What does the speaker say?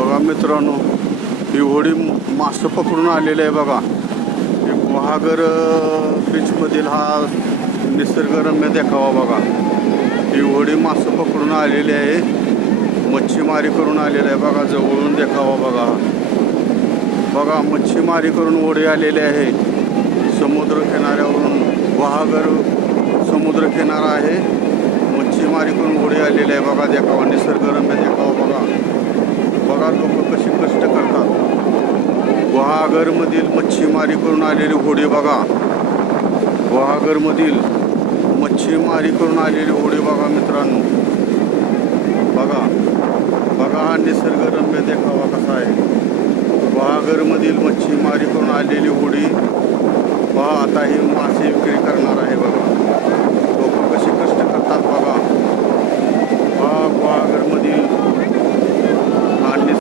बघा मित्रांनो, ही होडी मासे पकडून आलेले आहे बघा. हे गुहागर बीचमधील हा निसर्गरम्य देखावा बघा. ही होडी मासे पकडून आलेली आहे, मच्छीमारी करून आलेली आहे बघा. जवळून देखावा बघा. बघा मच्छीमारी करून होडी आलेली आहे समुद्र किनाऱ्यावरून. गुहागर समुद्र किनारा आहे, मच्छीमारी करून होडी आलेली आहे बघा. देखावा निसर्गरम्य देखावा बघा. बघा लोक कशी कष्ट करतात. गुहागरमधील मच्छीमारी करून आलेली होडी बघा. गुहागरमधील मच्छीमारी करून आलेली होडी बघा मित्रांनो. बघा बघा हा निसर्गरम्य देखावा कसा आहे. गुहागरमधील मच्छीमारी करून आलेली होडी पहा. आता ही मासे विक्री करणार आहे बघा. लोक कशी कष्ट करतात बघा. गुहागरमधील